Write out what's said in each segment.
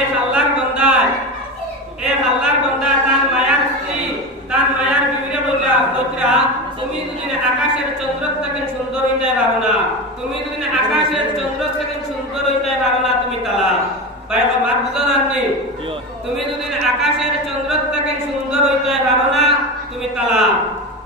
এক আল্লাহর বান্দা তার মায়ার স্ত্রী তার মায়ার বিবিরে বললা বৈত্রা তুমি যদি আকাশের চন্দ্র থেকে সুন্দর হইতে পারো না, তুমি যদি আকাশের চন্দ্র থেকে সুন্দর হইতে পারো না, তুমি তালাক। ভাই আমার বুঝা জাননি, তুমি যদি আকাশের চন্দ্র থেকে সুন্দর হইতে পারো না, তুমি তালাক।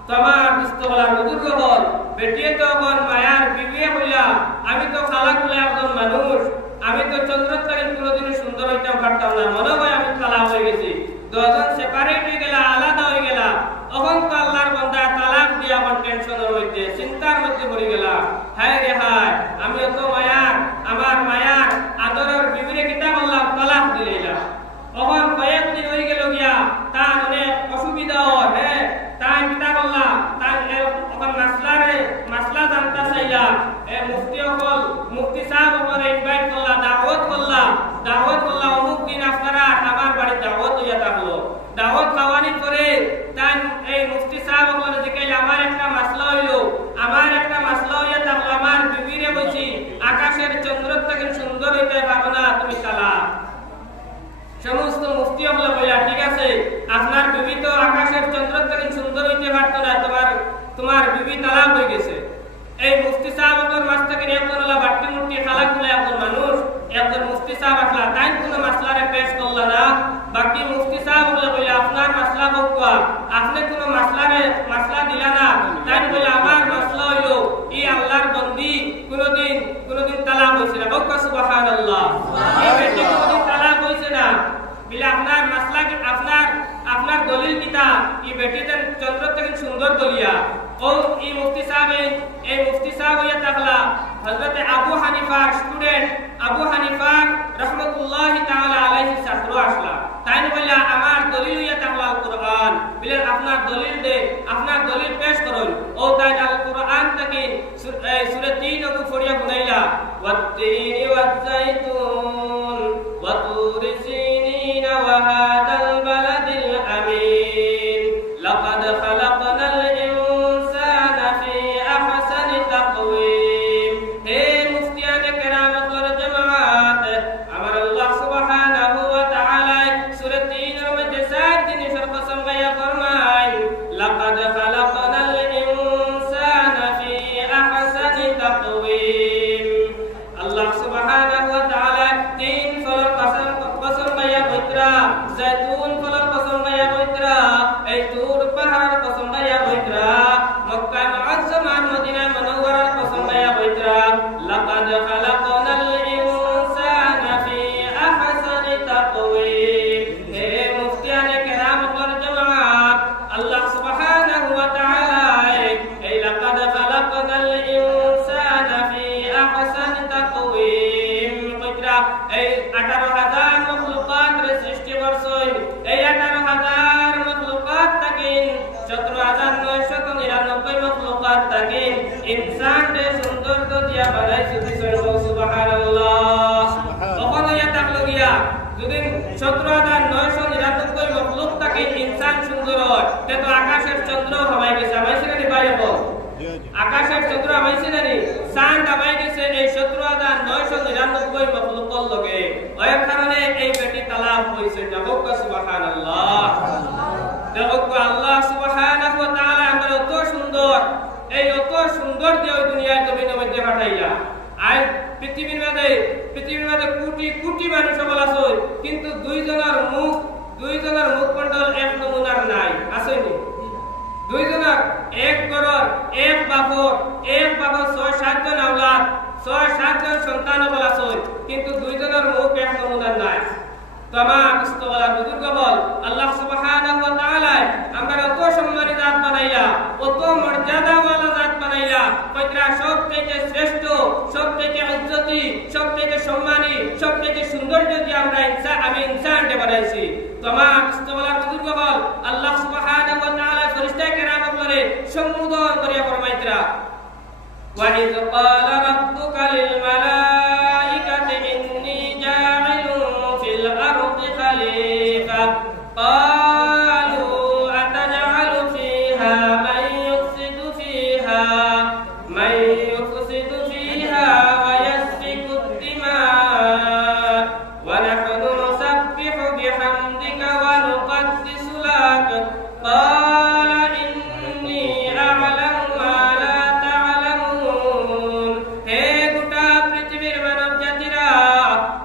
তোমার দুস্থবলার বুজুর্গ হল বেটিয়ে তখন মায়ার বিবিয়ে বললা আমি তো তালাক বলে একজন মানুষ, আমি তো চন্দ্র থেকে কোনোদিন সুন্দর হইতে পারতাম না, মনে হয় আমি তালাক হয়ে গেছি। দুজন সেপারেট হয়ে গেলা, আলাদা হয়ে গেলা। তখন তো আল্লাহর বান্দা তালাক দিয়ে আমার টেনশনের মধ্যে চিন্তার মধ্যে পড়ে গেলা। হায় রে হায়, আমি অত মায়ার আমার মায়ার আদরের বিবিরে কিতা বললাম তালাক দিলাম। তখন কয়েকদিন হয়ে গেল গিয়া তার অনেক অসুবিধা হয়, হ্যাঁ তাই কিতা বললাম তার তখন মাসলা জানতে চাইলা। মুফতি সাহেব ওপরে ইনভাইট করলা, দাওয়াত করলা অমুক দিন আপনারা আমার বাড়ি দাওয়াত হইয়া থাকলো। দাওয়াত খাওয়ানির পরে তাই এই মুফতি সাহেব ওপরে জিজ্ঞাসা আমার একটা মাসলা হইয়া থাকলো, আমার বিবিরে বলছি আকাশের চন্দ্র থেকে সুন্দর হইতে পারবো না, তুমি তালাক। সমস্ত মুফতি হলে বললা ঠিক আছে, আপনার বিবি তো আকাশের চন্দ্র থেকে সুন্দর হইতে পারতো না, তোমার বিবি তালাক হয়ে গেছে। এই মুফতি সাহেবের মাছ থেকে একজন হলো বাট্টি মুট্টি খালাক বলে একজন মানুষ, একজন মুফতি সাহেব আসলা, তাই কোনো মাসলারে পেশ করলা না। বাকি মুফতি সাহেব বলে বলে আপনার মাসলা বকুয়া, আপনি কোনো মাসলা দিলা না। তাই বলে আমার মাসলা হইলো এই আল্লাহর বন্দি কোনোদিন তালাক হয়েছে না। বকুয়া সুবহানাল্লাহ, এই বেটি কোনোদিন তালাক হয়েছে না। বিলে আপনার মাসলা আপনার দলিল কিতা এই বেটিতে চন্দ্র থেকে সুন্দর দলিয়া। ও এই মুফতি সাহেব হইয়া থাকলা হযরত আবু হানিফার স্টুডেন্ট, আবু হানিফা রাহমাতুল্লাহি তাআলা আলাইহি ছাত্র আসলা। তাই বললা আমার দলিল হইয়া থাকলা আল কোরআন। বিলে আপনার দলিল পেশ করুন। ও তাই আল কোরআন থেকে সূরা 3 ওকে পড়িয়া শুনাইলা, ওয়াত-তিনি ওয়াজ-যাইতুন ওয়া তুরি সিনিন ওয়া হাদাল বালাদিল আমিন লাকাদ খালাকনাল ইনসানা ফি আহসানি তাকওয়িম। হে মুফতিয়ানে কেরাম ওয়াল জামাত, আমার আল্লাহ সুবহানাহু ওয়া তাআলা সূরা 3 এর মধ্যে 4 জিনিসের কসম গায়া ফরমায়, লাকাদ খালাকনাল ইনসানা ফি আহসানি তাকওয়িম। আল্লাহ সুবহানাহু ওয়া তাআলা 3 ফলের কসম গায়া বৈতরা, জাইতুন ফলের কসম গায়া বৈতরা, এই তুর পাহাড়ের কসম গায়া বৈতরা, মক্কা মুআজ্জামা মদিনা মুনাওয়ারার কসম গায়া বৈতরা, লাকাদ খালাকনাল ইনসানা ফি আহসানি তাকওয়িম। হে মুফতিয়ানে কেরাম ওয়াল জামাত, আল্লাহ সুবহানাহু ওয়া তাআলা এই লাকাদ খালাকনাল ইনসানা ফি আহসানি তাকওয়িম কইরা এই 18,000 মখলুকাতের সৃষ্টি করছেন। এই 18,000 মখলুকাত থেকে 17,999 মখলুকাত থেকে ইনসানকে সৌন্দর্য দিয়া বানাইছে। সুবহানাল্লাহ। তখন ইয়া থাকলো গিয়া যদি 17,999 মখলুক থেকে ইনসান সুন্দর হয়, তে তো আকাশের চন্দ্র হওয়াই গেছে। আমাইছে না ভাই? আকাশের চন্দ্র আমাইছে না নি? চাঁদ আমাই গেছে এই 17,999 মখলুকর লগে। ওই কারণে এই বেটি তালাক হইছে। জগত সুবহানাল্লাহ। জগত আল্লাহ সুবহানাহু ওয়া তাআলা আমরা অত সুন্দর যে ওই দুনিয়ার জমিনের মধ্যে পাঠাইলা। আই পৃথিবীর মধ্যে কোটি মানুষ আছে, কিন্তু দুইজনের মুখ মন্ডল এক নমুনার নাই, আসেনি? দুইজনের এক ঘরের এক বাপর 6-7 জন আওলাদ, 6-7 জন সন্তান আছে, কিন্তু দুইজনের মুখ এক নমুনার নাই। तमाम इस्तगला बुजुर्ग বল আল্লাহ সুবহানাহু ওয়া তাআলা আমরা অত সম্মানিত জাত বানাইলা, অত মর্যাদাওয়ালা জাত বানাইলা, কইরা সবচেয়ে শ্রেষ্ঠ, সবচেয়ে ইজ্জতি, সবচেয়ে সম্মানী, সবচেয়ে সৌন্দর্য দিয়ে আমরা আমি ইনসানকে বানাইছি। तमाम ইস্তগলা বুজুর্গ বল আল্লাহ সুবহানাহু ওয়া তাআলা ফেরেশতা কেরাম বলে সম্বোধন করিয়া ফরমাইতরা ওয়া ইয ক্বালা রাব্বুকা লিল মালাইকাতি ইন্নী জাইলুন ফিল আরদি খলিফা قالوا أتجعل فيها من يفسد فيها ويسفك الدماء ونحن نسبح بحمدك ونقدس لك قال إني أعلم ما لا تعلمون হে গোটা পৃথিবীর মানব জাতিরা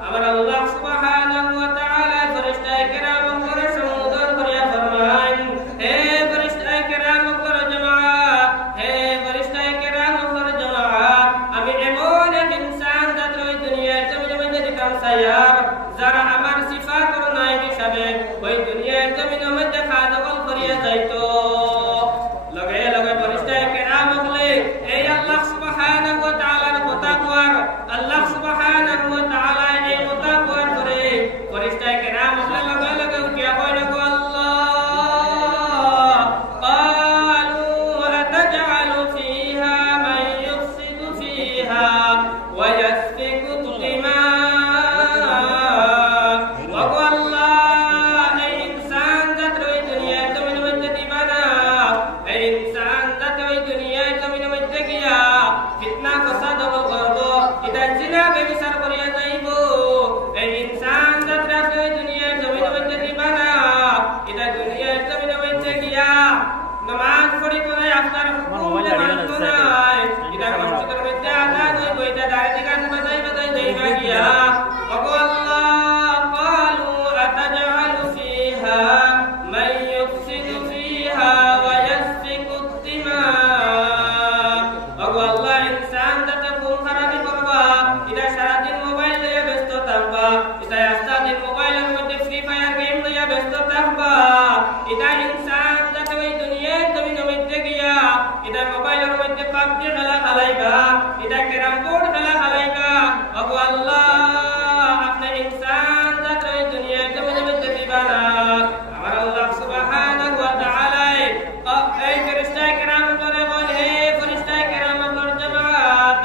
আমার আল্লাহ সুবহানাহু ওয়া তাআলা ফেরেশতায়ে কেরাম করে সম্বোধন করিয়া ফরমান হে ফেরেশতায়ে কেরাম করে জামাত হে ফেরেশতায়ে কেরাম করে জামাত আমি এমন এক ইনসান জাত ওই দুনিয়ায় জমিনের মধ্যে দিতাম সায়ার যারা আমার সিফাতের নাই হিসাবে ওই দুনিয়ার জমিনের মধ্যে খাদকল করিয়া যাইতো লগে লগে ফেরেশতায়ে কেরাম বলে এই আল্লাহ সুবহানাহু ওয়া তাআলার কথা কর আল্লাহ সুবহানাহু ওয়া তাআলা এই কথা কর করে ফেরেশতায়ে কেরাম লগে লগে উঠিয়া কইলো আল্লাহ ক্বালু আতাজআলু ফিহা মান ইফসিদু ফিহা ওয়া ইয়াসফিকু দিমা নামাজ পড়ি তো নাই আপনার হুকুম মানতো নাই এটা মসজিদের মধ্যে আযান হই বইটা দাঁড়িয়ে গান বাজাই বাজাই দেইবা গিয়া ওগো আল্লাহ ক্বালু আতাজআলু ফিহা মান ইফসিদু ফিহা ওয়া ইয়াসফিকু দিমা ওগো আল্লাহ ইনসান যাতে খুন খারাপি করবা এটা সারা দিন মোবাইল লইয়া ব্যস্ত থাকবা এটা আস্তা দিন মোবাইলের মধ্যে ফ্রি ফায়ার গেম লইয়া ব্যস্ত থাকবা এটা ইনসান যাতে ওই দুনিয়ার জমিনের মধ্যে গিয়া এটা মোবাইলের মধ্যে পাবজি খেলা খেলাইবা এটা ক্যারাম বোর্ড খেলা খেলাইবা ওগো আল্লাহ আপনি ইনসান যাতে ওই দুনিয়ার জমিনের মধ্যে দিবা না আমার আল্লাহ সুবহানাহু ওয়া তাআলা এই ফেরেশতায়ে কেরাম করে বলে হে ফেরেশতায়ে কেরাম আমার জামাত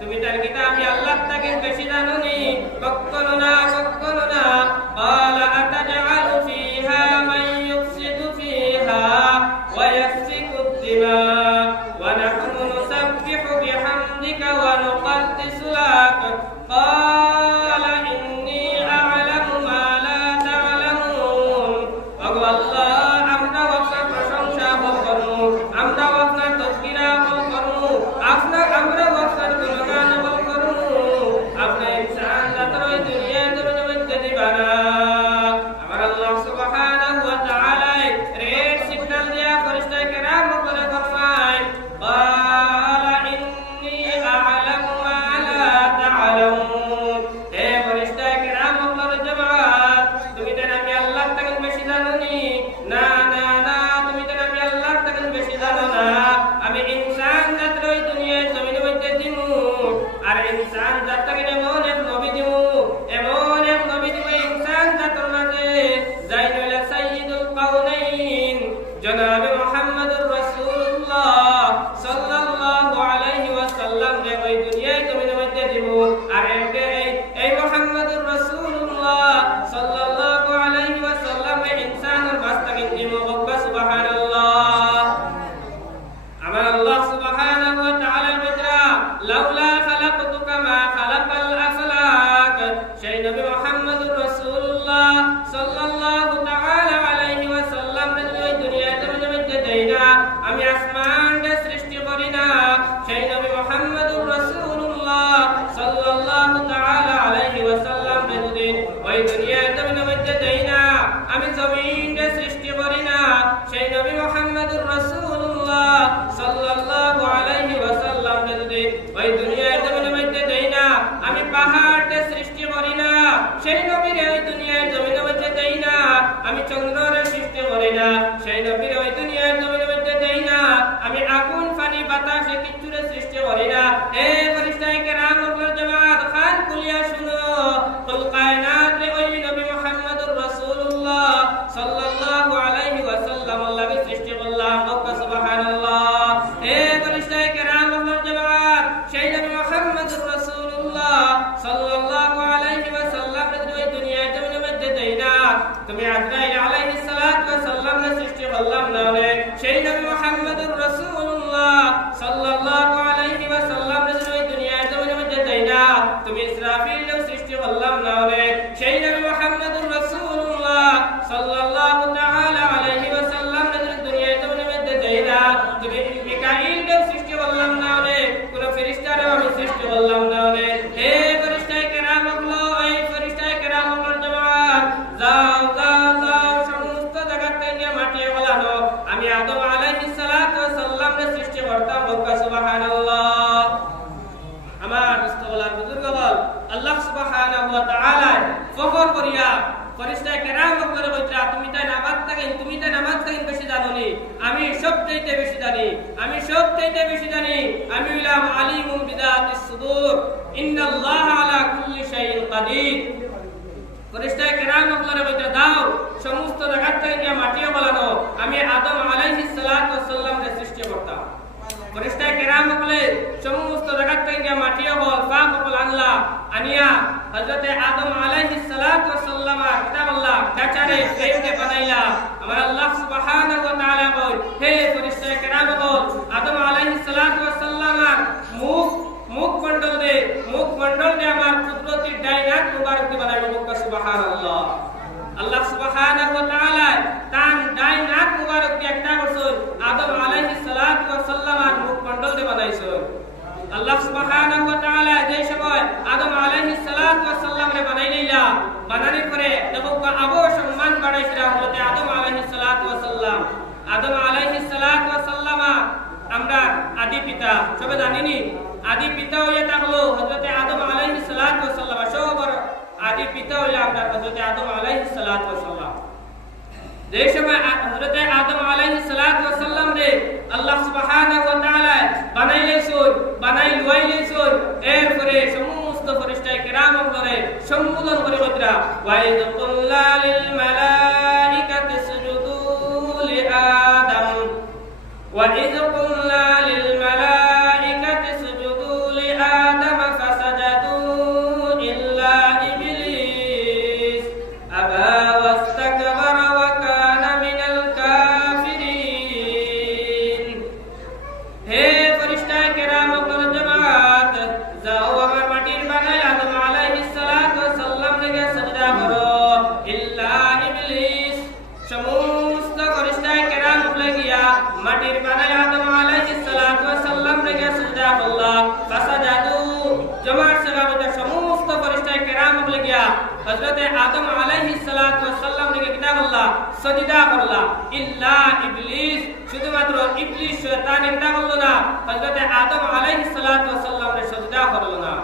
তুমি তার কিতা আমি আল্লাহ থেকে বেশি জানোনি কখনো না কখনো না قال أتجعل فيها من يفسد فيها ويسفك الدماء ونحن نسبح بحمدك ونقدس لك قال إني أعلم ما لا تعلمون أقول الله আমরা আপনার প্রশংসা করব আমরা আপনার তাসবিহ করব আমরা আপনার গুণগান করব আপনি ইনসান জাতর ওই দুনিয়ার জমিনের মধ্যে দিবানা আমার আল্লাহ সুবহানাহু ওয়া তাআলা রেড সিগন্যাল দিয়া ফেরেশতায়ে কেরাম করে ফরমায় ক্বালা ইন্নী আ'লামু মা লা তা'লামুন হে ফেরেশতায়ে কেরাম আপনার জামাত তুমি তো আমি আল্লাহ থেকে বেশি জানোনি না না না তুমি তো আমি আল্লাহ থেকে বেশি জানো না আমি ইনসান জাতর ওই দুনিয়ার জমিনের মধ্যে দিমু আর ইনসান জাতকে এমন এক নবী দিমু এমন এক নবী দিমু ইনসান জাতর মাঝে জাইনুল সাইয়্যিদুল কাউনাইন জনাব মুহাম্মদুর রাসূলুল্লাহ সাল্লাল্লাহু আলাইহি ওয়াসাল্লাম রে ওই দুনিয়ায় জমিনের মধ্যে দিমু আর এই মুহাম্মদুর রাসূলুল্লাহ সাল্লাল্লাহু আলাইহি ওয়াসাল্লাম রে ইনসানের বাস্তাকে দিমু সুবহানাল্লাহ আমার আল্লাহ সুবহানাহু ওয়া তাআলার বিদরা লাউলা খালাকতুকা মা খালাকাল আফলাক সেই নবী মুহাম্মদুর রাসূলুল্লাহ সাল্লাল্লাহু তাআলা আলাইহি ওয়াসাল্লাম রে ওই দুনিয়ার জমিনের মধ্যে দেই না আমি আসমানকে সৃষ্টি করি না সেই নবী মুহাম্মদুর রাসূলুল্লাহ সাল্লাল্লাহু তাআলা আলাইহি ওয়াসাল্লাম রে যদি ওই দুনিয়ার জমিনের মধ্যে দেই না আমি জমিনকে সৃষ্টি করি না সেই নবী মুহাম্মদুর রাসূলুল্লাহ সাল্লাল্লাহু আলাইহি ওয়াসাল্লাম রে যদি ওই দুনিয়ার জমিনের মধ্যে দেই না আমি পাহাড়কে সৃষ্টি করি না সেই নবীর ওই দুনিয়ার জমিনের মধ্যে দেই না আমি চন্দ্রের সৃষ্টি করি না সেই নবীর ওই দুনিয়ার জমিনের মধ্যে দেই না আমি আগুন পানি বাতাসে কিচ্ছুরে সৃষ্টি করি না হে ফেরেশতায়ে কেরাম আপনার জামাত খান কুলিয়া শুনো কুল কায়নাত রে ওই নবী মুহাম্মদুর রাসূলুল্লাহ সাল্লাল্লাহু আলাইহি ওয়াসাল্লাম আল্লাহকে সৃষ্টি করলাম সুবহানাল্লাহ হে ফেরেশতায়ে কেরাম আপনার জামাত সেই নবী মুহাম্মদুর রাসূলুল্লাহ সাল্লাল্লাহু আলাইহি ওয়াসাল্লাম রে ওই দুনিয়ার জমিনের মধ্যে দেই না তুমি আজরাইল আলাইহিস সালাতু ওয়াস সালাম রে সৃষ্টি করলাম না সেই নবী মুহাম্মদুর রাসূলুল্লাহ সাল্লাল্লাহু আলাইহি ওয়াসাল্লাম রে ওই দুনিয়ার জমিনের মধ্যে দেই না তুমি ইসরাফিল রে সৃষ্টি করলাম না সেই নবী মুহাম্মদুর রাসূলুল্লাহ সাল্লাল্লাহু তাআলা আলাইহি ওয়াসাল্লাম নবী দুনিয়ায় জমিনের মধ্যে যাইরা তুমি মিকাইল কে সৃষ্টি করলাম না রে কোন ফেরেশতারে আমি সৃষ্টি করলাম না রে হে ফেরেশতায়ে কেরাম হলো এই ফেরেশতায়ে কেরাম হলো জামাত যাও যাও যাও সমস্ত জায়গা থেকে মাটি ফলানো আমি আদম আলাইহিস সালাতু ওয়াস সালাম রে সৃষ্টি করতাম বলকা সুবহানাল্লাহ। আমার ইস্তগলার বুজুর্গগণ আল্লাহ সুবহানাহু ওয়া তাআলা ফখর করিয়া ফেরেশতায়ে কেরাম করে কইরা তুমি তাই নামাজ থাকেন বেশি জানোনি আমি সবচাইতে বেশি জানি আমি হইলাম আলিমুম বিদাতিস সুদূর ইন্নাল্লাহা আলা কুল্লি শাইইন কাদির। ফেরেশতায়ে কেরাম করে কইরা দাও সমস্ত জায়গা থেকে মাটি ফলানো আমি আদম আলাইহিস সালাতু ওয়াস সালাম রে সৃষ্টি করতাম। ফেরেশতায়ে কেরাম বলে সমস্ত জায়গা থেকে মাটি হল পাক হল আল্লাহ আনিয়া হযরতে আদম আলাইহিস সালাতু ওয়াস সালাম কিতাবুল্লাহ কাচারে ফ্রেমে বানাইলা। আমার আল্লাহ সুবহানাহু ওয়া তাআলা কই হে ফেরেশতায়ে কেরাম বল আদম আলাইহিস সালাতু ওয়াস সালাম মুখ মন্ডল দে আমার কুদরতি ডাইনাত মুবারক বানাইলো বলকা সুবহানাল্লাহ। আল্লাহ সুবহানাহু ওয়া তাআলা তান ডাইনাত মুবারক একটা করছেন আদম আলাইহিস সালাতু ওয়াস সালাম মুখ মন্ডল দে বানাইছেন। আল্লাহ সুবহানাহু ওয়া তাআলা যে সময় আদম আলাইহিস সালাতু ওয়াস সালাম রে বানাইলা বানানোর পরে দেখো আবু সম্মান বাড়াইছিল হযরত আদম আলাইহিস সালাতু ওয়াস সালাম। আদম আলাইহিস সালাতু ওয়াস সালাম আমরা আদি পিতা সবে জানিনি আদি পিতা হইয়া হলো হযরত আদম আলাইহিস সালাতু ওয়াস সালাম সবার আদি পিতা হইলা আমরা হযরত আদম আলাইহিস সালাতু ওয়াস সালাম। যে সময় হযরত আদম আলাইহিস সালাতু ওয়াস সালাম রে আল্লাহ সুবহানাহু ওয়া তাআলা বানাইলেন এরপরে সমস্ত ফেরেশতায়ে কেরাম করে সম্বোধন করে কইরা ওয়াইদ কুল্লা লিল মালাইকাতি সুজুদু লি আদম ওয়াইদ কুল্লা লিল মালাইকাতি সুজুদু লি আদম ফাসাজাদু ইল্লা ইবলিস আবা ওয়াস্তাকবারা ওয়া কানা মিনাল কাফিরিন। হে ফেরেশতায়ে কেরাম ওয়াল জামাত যাও আমার মাটির বানাই আদম আলাইহিস সালাতু ওয়াস সালাম কে সিজদা করো ইল্লা ইবলিস সমস্ত ফেরেশতায়ে কেরাম লাগিয়া মাটির বানাই আদম আলাইহিস সালাতু ওয়াস সালাম কে সিজদা করলা ফাসাজাদু জামাত সাহাবাতে সমস্ত ফেরেশতায়ে কেরাম লাগিয়া হযরত আদম আলাইহিস সালাতু ওয়াস সালাম কে কিতা করলা সিজদা করলা ইল্লা ইবলিস শুধুমাত্র ইবলিস শয়তান কিতা করলো না হযরত আদম আলাইহিস সালাতু ওয়াস সালাম রে সিজদা করলো না।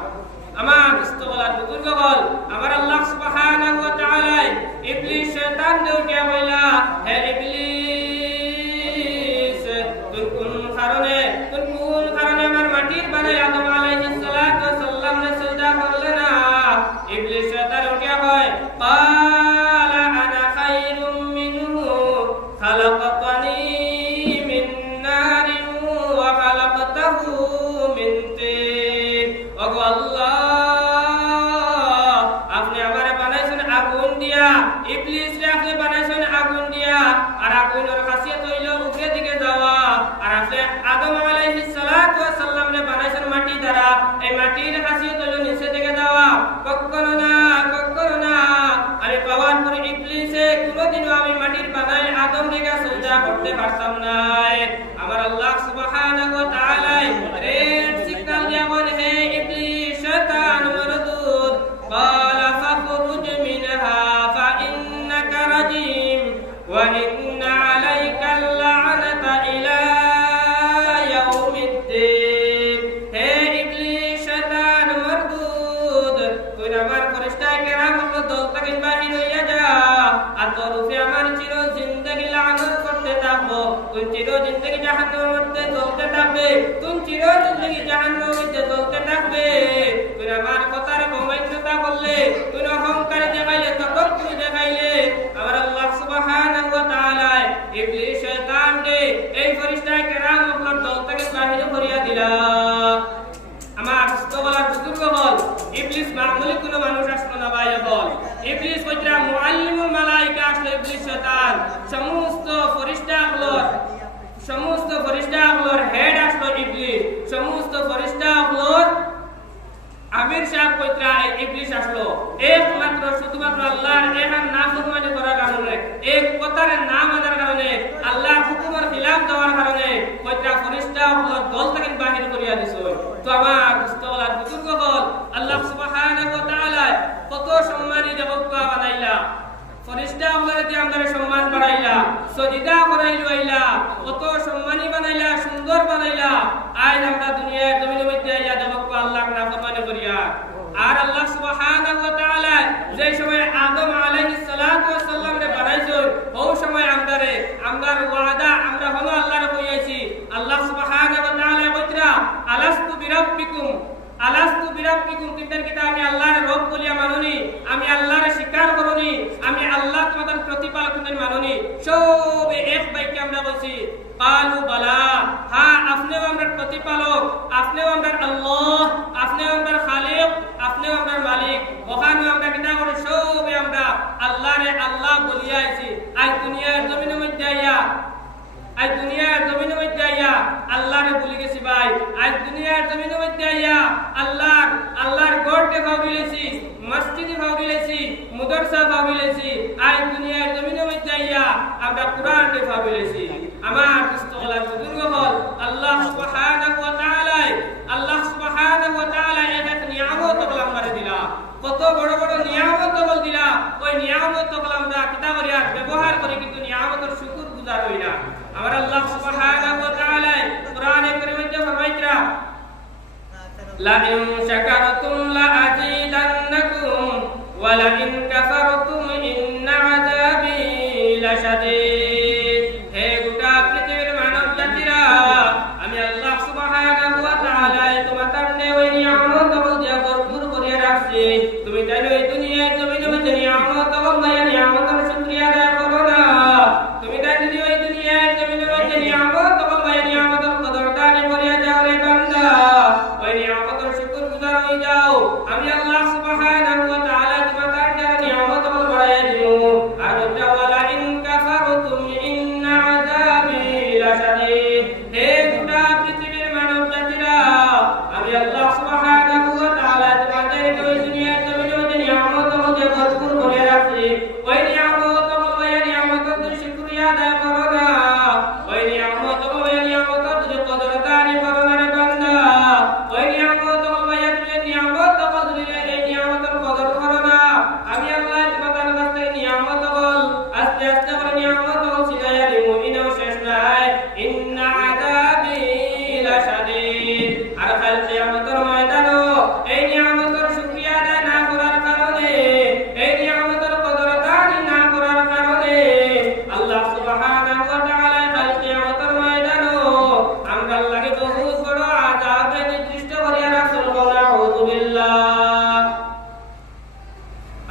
আমার ইস্তগলার বুজুর্গগণ আমার আল্লাহ সুবহানাহু ওয়া তাআলা ইবলিস শয়তান কে উঠিয়া বললা হে ইবলিস তুই কোন কারণে আমার মাটির বানাই আদম আলাইহিস সালাতু ওয়াস সালাম রে সিজদা করলে না। ইবলিস শয়তান উঠিয়া কয় ক্বালা আনা খায়রুম মিনহু খালাকতানি মিন নারিন ওয়া খালাকতাহু মিন তিন। ওগো আল্লাহ আপনি আমারে বানাইছেন আগুন দিয়া ইবলিস রে আপনি বানাইছেন আগুন দিয়া আর আগুনের খাসিয়ত হইল উপরের দিকে যাওয়া আর আপনি আদম আলাইহিস সালাতু ওয়াস সালাম রে বানাইছেন মাটি দ্বারা এই মাটির খাসিয়ত হইল নিচে দিকে যাওয়া কখনো না আরে পাওয়ার পরে ইবলিসে কোনোদিনও আমি মাটির বানাই আদম রে সিজদা করতে পারতাম না। আমার আল্লাহ সুবহানাহু ওয়া তাআলা রেড সিগন্যাল দিয়া বলে হে ইবলিস শয়তান মারদুদ ক্বালা ফাখরুজ মিনহা ফা ইন্নাকা রাজিম ওয়া ইন্না আলাইকা লা'নাতা ইলা ইয়াউমিদ্দিন। হে ইবলিস শয়তান মারদুদ তুই আমার ফেরেশতায়ে কেরাম দল থেকে বাহির হইয়া যা আর তোর উপরে আমার চির জিন্দেগি লানত করতে থাকবো তুই চির জিন্দেগি জাহান্নামের মধ্যে জ্বলতে থাকবে তুই আমার কথার অমান্যতা করলে তুই অহংকারে দেখাইলে তাকাব্বুর দেখাইলে আমার আল্লাহ সুবহানাহু ওয়া তাআলা ইবলিস শয়তানকে এই ফেরেশতায়ে কেরাম আপনার দল থেকে বাহির করিয়া দিলা। আমার ইস্তগলার বুজুর্গগণ ইবলিস মামুলি কোনো মানুষ আসলো না ভাই বল ইবলিস কইরা মুআল্লিমুল মালায়েকা আসলে ইবলিস শয়তান সমস্ত ফেরেশতাগুলোর হেড আসলো ইবলিস সমস্ত ফেরেশতাগুলোর আমির সাহেব কইরা ইবলিস আসলো একমাত্র শুধুমাত্র আল্লাহর এখান নাফরমানি করার কারণে এই কথার না মানার কারণে আল্লাহর হুকুমের খিলাফ দেওয়ার কারণে কয়টা ফেরেশতা দল থেকে বাহির করিয়া দিছে। তো আমার মুস্তাওয়ালার বুজুর্গ হল আল্লাহ সুবহানাহু ওয়া তাআলা কত সম্মানী দেবতা বানাইলা, ফেরেশতা হলরে আমরা সম্মান বাড়াইলা, সজিদা করাইলা, কত সম্মানী বানাইলা, সুন্দর বানাইলা। আজ আমরা দুনিয়ার জমিনের মধ্যে আইয়া দেবতা আল্লাহর নাফরমানি করিয়া। আর আল্লাহ সুবহানাহু ওয়া তাআলা যে সময় আদম আলাইহিস সালাতু ওয়াস সালাম রে বানাইছেন ওই সময় আমরার ওয়াদা আমরা হলো আল্লাহর কইয়াছি। আল্লাহ সুবহানাহু ওয়া তাআলা কইতরা আলাস্তু বিরাব্বিকুম কিন্তার কিতা আমি আল্লাহর রব বলিয়া মানুনি, আমি আল্লাহর স্বীকার করুনি, আমি আল্লাহ তোমাদের প্রতিপালক মানুনি। সব এক বাইকে আমরা বলছি কালু বালা, হ্যাঁ আপনিও আমরা প্রতিপালক, আপনিও আমরা আল্লাহ, আপনিও আমরা খালিক, আপনিও আমরা মালিক। ওখানে আমরা কিনা করে সবে আমরা আল্লাহরে আল্লাহ বলিয়া আইছি। আজ দুনিয়ার জমিনের মধ্যে আইয়া আল্লাহরে ভুলে গেছি ভাই। আজ দুনিয়ার জমিনের মধ্যে আইয়া আল্লাহর গড়কে ভাব দিলেছি, মসজিদে ভাব দিলেছি, মাদ্রাসা ভাব দিলেছি। আজ দুনিয়ার জমিনের মধ্যে আইয়া আমরা কুরআনকে ভাব দিলেছি। আমার মুস্তাওয়ালার বুজুর্গ হল আল্লাহ সুবহানাহু ওয়া তাআলা এক নিয়ামত আমাদের দিলা, কত বড় বড় নিয়ামত দিলা। ওই নিয়ামত আমরা কিতাব করিয়া ব্যবহার করি, কিন্তু নিয়ামতের শুকর গুজার হই না। আমার আল্লাহ সুবহানাহু ওয়া তাআলা কোরআনে কারীমে ফরমাইতরা লা ইন শাকারতুম লা আযীদান্নাকুম ওয়া লা ইন কাফারতুম ইন্না আযাবি লাশাদীদ। হে গোটা পৃথিবীর মানব জাতিরা, আমি আল্লাহ সুবহানাহু ওয়া তাআলা তোমাদের ওই নিয়ামত দিয়া ভরপুর করিয়া রাখছি। তুমি তাই ওই দুনিয়ায় জমিনে মধ্যে নিয়ামত নিয়ামতের শুকরিয়া আদায় করো না। তুমি তাই যদি ওই দুনিয়ায় জমিনে মধ্যে নিয়ামত নিয়ামতের কদরটা করিয়া যাও রে বান্দা, ওই নিয়ামতের শুকর গুজার হয়ে যাও। আমি আল্লাহ সুবহানাহু ওয়া তাআলা তোমাদের যারা নিয়ামত বাড়াইয়া দিব। আর ওয়ালা ইন কাফারতুম ইন্না আযাবি লাশাদীদ। হে গোটা পৃথিবীর মানব জাতিরা, আমি আল্লাহ সুবহানাহু ওয়া তাআলা তোমাদের ওই দুনিয়ার জমিনে মধ্যে নিয়ামত দিয়ে ভরপুর করে রাখছি। ওই নিয়ামতের শুকরিয়া আদায় করো না, ওই নিয়ামতের যদি কদরদারি করো না রে বান্দা, ওই নিয়ামতের এই নিয়ামতের কদর করো না। আমি আল্লাহ তোমাদের কাছ থেকে নিয়ামত আস্তে আস্তে করে নিয়ামত ছিনাইয়া দিব, ইনাও শেষ নাই। ইন্না আযাবি লাশাদীদ। আর কাল কিয়ামতের ময়দানে এই নিয়ামতের শুকরিয়া আদায় না করার কারণে, এই নিয়ামতের কদরদারি না করার কারণে আল্লাহ সুবহানাহু ওয়া তাআলা কাল কিয়ামতের ময়দানে আমরা লাগে বহু বড় আযাবে নির্দিষ্ট করিয়া রাসূল বলা আউযু বিল্লাহ।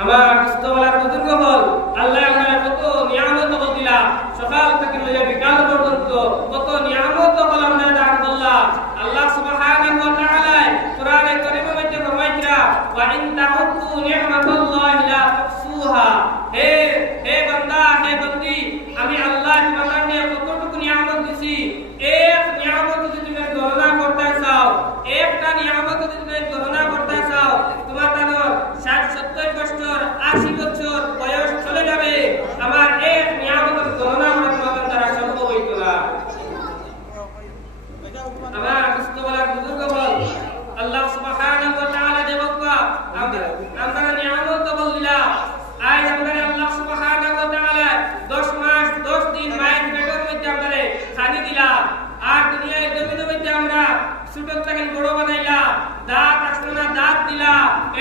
আমার মুস্তাওয়ালার বুজুর্গ হল আল্লাহ আমাদের কত নিয়ামত দিলা, সকাল থেকে লইয়া বিকাল পর্যন্ত কত নিয়ামত আমরা দান করলাম। আল্লাহ সুবহানাহু ওয়া তাআলা কোরআনে কারীমের মধ্যে ফরমাইতরা ওয়া ইন তাউদ্দু নি'মাতাল্লাহি লা তুহসুহা। হে বান্দা, হে বন্দী, আমি আল্লাহ তোমাদের কতটুকু নিয়ামত দিছি, এক নিয়ামত যদি তুমি গণনা করতে চাও, একটা নিয়ামত যদি তুমি গণনা করতে চাও, তোমার তার 60-70 বছর 80 বছর বয়স চলে যাবে। আমার এক নিয়ামতের গণনা করা তোমাদের দ্বারা সম্ভব হইত না। আমার মুস্তাওয়ালার বুজুর্গ হল আল্লাহ সুবহানাহু ওয়া তাআলা দেবকা আমরা নিয়ামত বলিলা। আজ আমরা আল্লাহ সুবহানাহু ওয়া তাআলা 10 মাস 10 দিন মায়ের পেটের মধ্যে আমরা খানি দিলা। আর দুনিয়ার জমিনের মধ্যে আমরা ছোট থেকে বড় বানাইলা, দাঁত আসলো না দাঁত দিলা,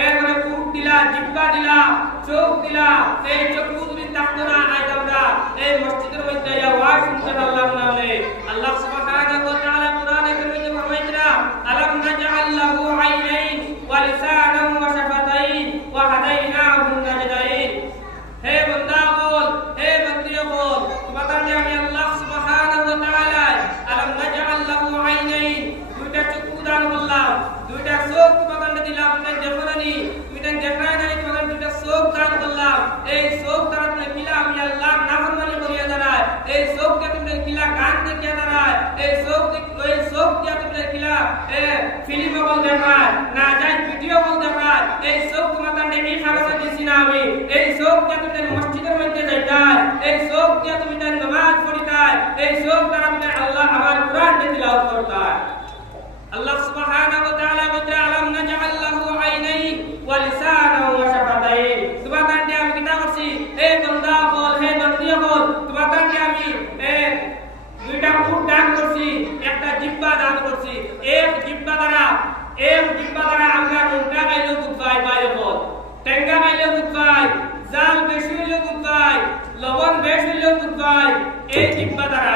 এরপরে মুখ দিলা, জিহ্বা দিলা, চোখ দিলা। এই চক্ষু যদি থাকতো না আজ আমরা এই মসজিদের মধ্যে ওয়াজ শুনতে পারলাম না। আল্লাহ সুবহানাহু ওয়া তাআলা কোরআনে কারীমে ফরমাইতরা আলাম নাজআল লাহু আইনাইন ওয়া লিসানান ওয়া শাফাতাইন ওয়া হাদাইনাহু নাজদাইন। হে বান্দা বল, হে বান্দী বল, তোমাদের আমি আল্লাহ সুবহানাহু ওয়া তাআলা আলাম নাজআল লাহু আইনাইন, দুইটা চক্ষু দান করলাম, দুইটা চোখ তোমাদের দিলাম। তুমি দেখো না নি, তুমি দেখা না নি, তোমাদের দুইটা চোখ দান করলাম। এই চোখ দ্বারা তুমি কিলা আমি আল্লাহ নাফরমানি করিয়া দাঁড়ায়, এই চোখকে তুমি কিলা গান দেখিয়া দাঁড়ায়, এই চোখ দিয়া তুমি কিলা ফিল্ম বল দেখায়, না যাই ভিডিও বল দেখায়। এই চোখ তোমাদের এই খারাপ দিছি না আমি, এই চোখ দিয়া তুমি মসজিদের মধ্যে যাইতাই, এই চোখ আল্লাহ সুবহানাহু ওয়া তাআলা বলতে আলাম নাজআল লাহু আইনাইন ওয়া লিসানান ওয়া শাফাতাইন। তোমার কাছে আমি কিতা করছি, হে বান্দা বল, হে বান্দিয়া বল, তোমার কাছে আমি দুইটা মুখ দান করছি, একটা জিহ্বা দান করছি। এক জিহ্বা দ্বারা আমরা মুখটা খাইলেও দুধ পাই, বাইরে বল টেঙ্গা খাইলেও দুধ পাই, জাল বেশি হইলেও দুধ পাই, লবণ বেশি হইলেও দুধ পাই। এক জিহ্বা দ্বারা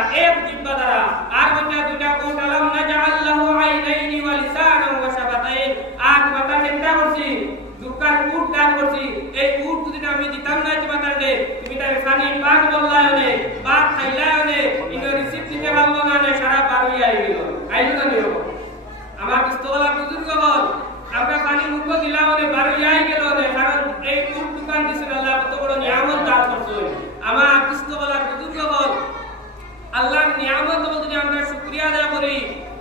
আর দুইটা মুখ আলাম নাজআল লাহু আইনাইনি ওয়া লিসানান ওয়া শাফাতাইন। আর কথা চিন্তা করছি, দুকার উট দান করছি। এই উট যদি আমি দিতাম না তোমার কাছে, তুমি তার পানি পান বললায়নে, ভাত খাইলায়নে, ইনো রিসিভ দিতে পারলো না, সারা পারুই আইলো না নিও। আমার বিস্তওয়ালা বুজুর্গ বল, আমরা পানি মুখ দিলাম মানে বারুই আই গেল না, কারণ এই উট দোকান দিছেন আল্লাহ কত বড় নিয়ামত দান করছেন। আমার বিস্তওয়ালা বুজুর্গ বল, আল্লাহর নিয়ামত যদি আমরা শুকরিয়া আদায় করি,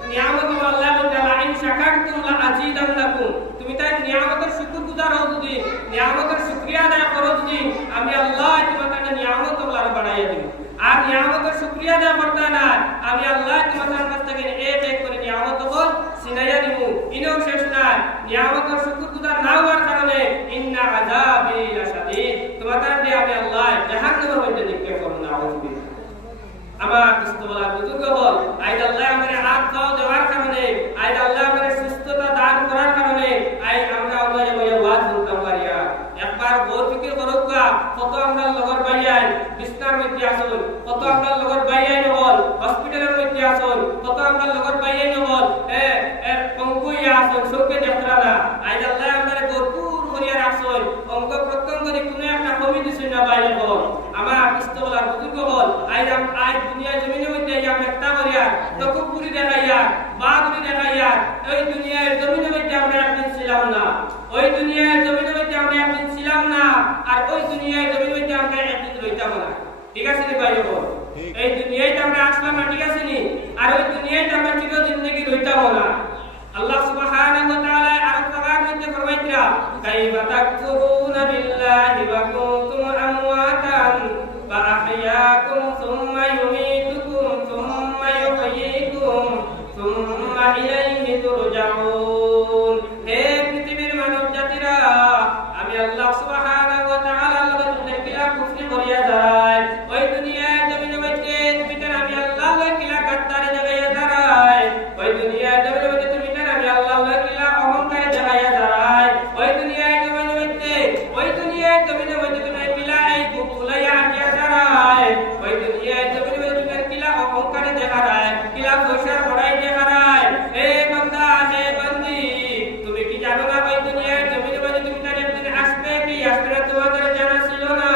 নিয়ামত আল্লাহ তাআলা ইন শাকারতুম লা আযীদান্নাকুম, তুমি তাই নিয়ামতের শুকরগুজার হও, যদি নিয়ামতের শুকরিয়া আদায় করো, যদি আমি আল্লাহ তোমাকে নিয়ামত আল্লাহ বাড়াইয়া দেব। আর নিয়ামতের শুকরিয়া আদায় করতে না, আমি আল্লাহ তোমাদের কাছ থেকে এক করে নিয়ামত বল সিনাইয়া দিব। ইনেও শেষ না, নিয়ামতের শুকরগুজার না হওয়ার কারণে ইন্না আযাবি লাশাদীদ, তোমাদের দিয়ে আমি আল্লাহ জাহান্নামের মধ্যে নিক্ষেপ করব না। আমার বিস্তওয়ালা বুজুর্গ বল, আইদ আল্লাহ আমাদের হাত পাও দেওয়ার কারণে, আইদ আল্লাহ আমাদের সুস্থতা দান করার কারণে আই আমরা আল্লাহ ওয়াজ বলতাম পারিয়া। একবার গৌর ফিকির করুকা, কত আমরা লগর বাইয়াই বিছনার মধ্যে আসল, কত আমরা লগর বাইয়াই নবল হসপিটালের মধ্যে আসল, কত আমরা লগর বাইয়াই নবল পঙ্গুইয়া আসল, চোখে দেখরা না। আইদ আল্লাহ আমাদের ভরপুর করিয়া রাখছল, অঙ্গ প্রত্যঙ্গের কোনো একটা কমি দিছেন না বাইরে বল। আমার বিস্তওয়ালা বুজুর্গ বল, আজ দুনিয়া জমিনের মধ্যে আমরা একটা করিয়া তকুপুরি দেখাইয়া বাদুরি দেখাইয়া ওই দুনিয়ার জমিনের মধ্যে আমরা একদিন ছিলাম না, ওই দুনিয়ার জমিনের মধ্যে আমরা একদিন ছিলাম না, আর ওই দুনিয়ার জমিনের মধ্যে আমরা একদিন রইতাম না। ঠিক আছে রে ভাই বল, এই দুনিয়াতে আমরা আসলাম না, ঠিক আছে নি, আর ওই দুনিয়াতে আমরা চির জিন্দেগি রইতাম না। আল্লাহ সুবহানাহু ওয়া তাআলা আর কোরআন মধ্যে ফরমাইতরা, কাইফা তাকফুরুনা বিল্লাহি ওয়া কুনতুম আমওয়াতান ফা আহইয়াকুম সুম্মা ইউমীতুকুম সুম্মা ইউহয়ীকুম সুম্মা ইলাইহি তুরজাউন। হে পৃথিবীর মানব জাতিরা, আমি আল্লাহ সুবহানাহু ওয়া তাআলা তোমাদের কিলা কুফরি করিয়া যায়, ওই দুনিয়ার জমিনের মধ্যে তুমি তার আমি আল্লাহ কিলা গাদ্দারি জাগাইয়া যায়, ওই দুনিয়ার জমিনের মধ্যে তুমি তার আমি আল্লাহ কিলা অহংকারে জাগাইয়া যায়, ওই দুনিয়ার জমিনের মধ্যে তুমি কিলা এই বুক ফুলাইয়া আটিয়া যায়, ওই দুনিয়ার জমিনের মধ্যে তুমি কিলা অহংকারে দেখা যায়, কিলা পয়সার বড়াই দেখা যায়। হে বান্দা, হে বান্দি, তুমি কি জানো না ওই দুনিয়ার জমিনের মধ্যে তুমি তার একদিন আসবে, কি আসবে না তোমাদের জানা ছিল না।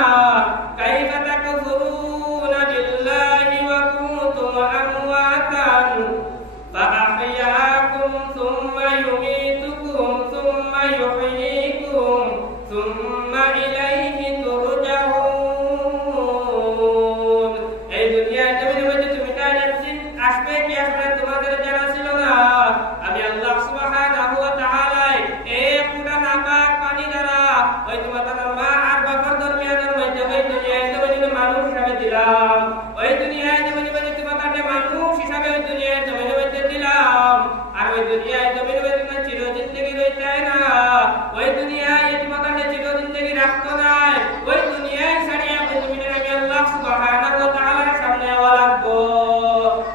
কাইফা তাকফুরুনা বিল্লাহি ওয়া কুনতুম আমওয়াতান ফা আহইয়াকুম সুম্মা ইউমীতুকুম সুম্মা ইউহয়ীকুম সুম্মা ইলাইহি তুরজাউন। এই দুনিয়ার জমিনের মধ্যে তুমি তার একদিন আসবে, কি আসবে না তোমাদের জানা ছিল না। আমি আল্লাহ সুবহানাহু ওয়া তাআলা এক ফুটা নাপাক পানি দ্বারা ওই তোমাদের মা আর বাবার দরমিয়ানের মধ্যে ওই দুনিয়ার জমিনে মানুষ হিসাবে দিলাম, ওই দুনিয়ার জমিনে তোমাদের মানুষ হিসাবে ওই দুনিয়ার জমিনে মধ্যে দিলাম। আর ওই দুনিয়ার জমিনে মধ্যে চির জিন্দেগি রইতে না, ওই দুনিয়ায় তোমাদের চির জিন্দেগি রাখতো না, ওই দুনিয়ায় ছাড়িয়ে ওই জমিনের আমি আল্লাহ সুবহানাহু ওয়া তাআলার সামনে আওয়া লাগবো।